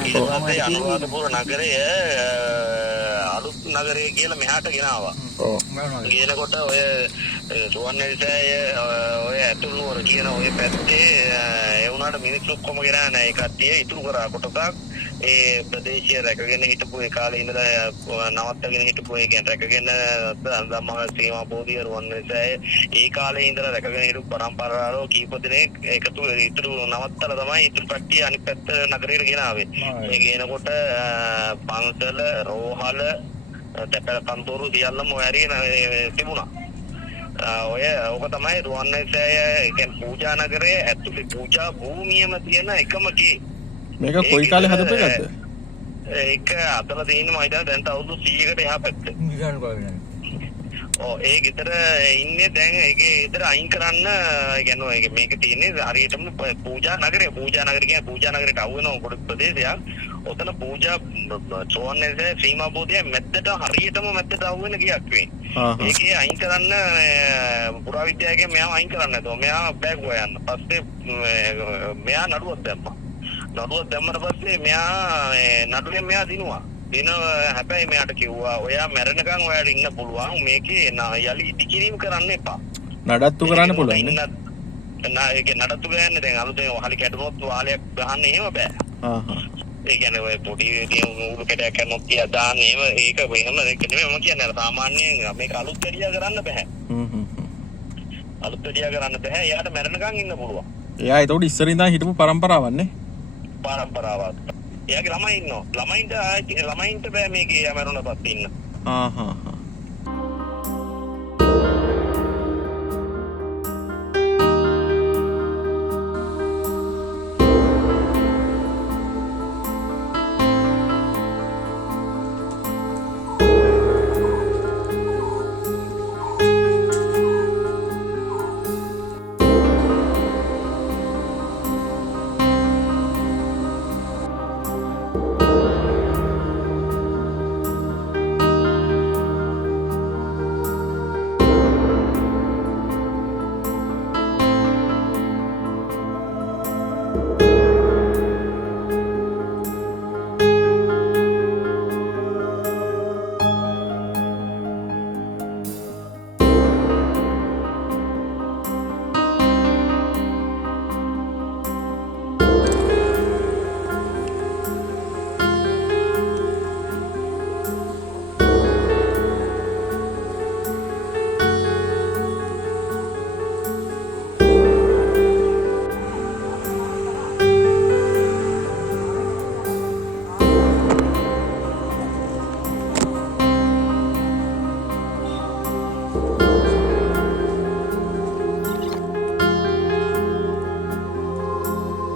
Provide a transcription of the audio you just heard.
අනුරාධපුර නගරය අලුත් නගරය කියලා මෙහාට ගෙනාවා. ගෙනකොට ඔය රුවන්වැලිසෑය ඔය ඇතුළුවර කියන ඔය පැත්තේ ඒ වුණාට මිනිස්සු ඔක්කොම ගෙනා නැහැ. ඒ කට්ටිය ඉතුරු කරා කොටසක් ඒ ප්‍රදේශය රැකගෙන හිටපු ඒ කාලේ ඉඳලා නවත්තගෙන හිටපු ඒ කියන්නේ රැකගෙන ධම්මගල සීමා බෝධිය රුවන්වැලිසෑය ඒ කාලේ ඉඳලා රැකගෙන හිටපු පරම්පරාවෝ කීප දෙනෙක් එකතු ඉතුරු නවත්තලා තමයි ඉතුරු කට්ටිය අනිත් පැත්ත නගරයට ගෙනාවේ. ඒ ගෙනකොට පන්සල රෝහල තැපැල කන්තෝරු සියල්ලම ඔය හරියන තිබුණා. ඔය ඕක තමයි රුවන්වැලිසෑය කියන්නේ පූජා නගරයේ ඇතුලේ පූජා භූමියම තියෙන එකම ගේ. මේක කොයි කාලේ හදපු එකක්ද? ඒක අතල තියෙන මම හිතන්නේ දැන් අවුරුදු 100කට එහා පැත්තේ. ඒ ගෙදර ඉන්නේ දැන් ඒකේ ගෙදර අයින් කරන්න කියන්නේ මේක තියෙන්නේ හරියටම පූජා නගරය කියන්නේ පූජා නගරයට අවු වෙන පොඩි ප්‍රදේශයක්. ඔතන පූජා රුවන්වැලිසෑය සීමා බෝධිය මැද්දට හරියටම මැද්දට අවු වෙන ගියක් වේ. ඒකේ අයින් කරන්න පුරාවිද්‍යාවකින් මෙයාව අයින් කරන්න නැතුව මෙයා බෑගුවා යන්න. පස්සේ මෙයා නඩුවක් දැම්මා. නඩුවක් දැම්මට පස්සේ මෙයා නඩුවෙන් මෙයා දිනුවා. හැබැයි මෙයාට කිව්වා ඔයා මැරෙනකන් ඔයාට ඉන්න පුළුවන් මේකේ යලි ඉදිකිරීම කරන්න එපා. නඩත්තු කරන්න පුළුවන්. ඒක නඩත්තු ගන්නේ දැන් අලුතෙන් වහලි කැඩුනොත් වාලයක් ගහන්න එහෙම බෑ. ඒ කියන්නේ ඔය පොඩි උණු කැටයක් කරනොත් තියා දාන්න එහෙම ඒක එහෙම නෙමෙයි මම කියන්නේ සාමාන්‍යයෙන් මේක අලුත් දෙයක් කරන්න බෑ. අලුත් දෙයක් කරන්න බෑ. එයාට මැරෙනකන් ඉන්න පුළුවන්. එයා ඒතකොට ඉස්සරින් ඉඳන් හිටපු පරම්පරාවක් නේ. පරම්පරාවක්. එයාගේ ළමයි ඉන්නවා. ළමයින්ට බෑ මේකේ මැරුණපත් ඉන්න.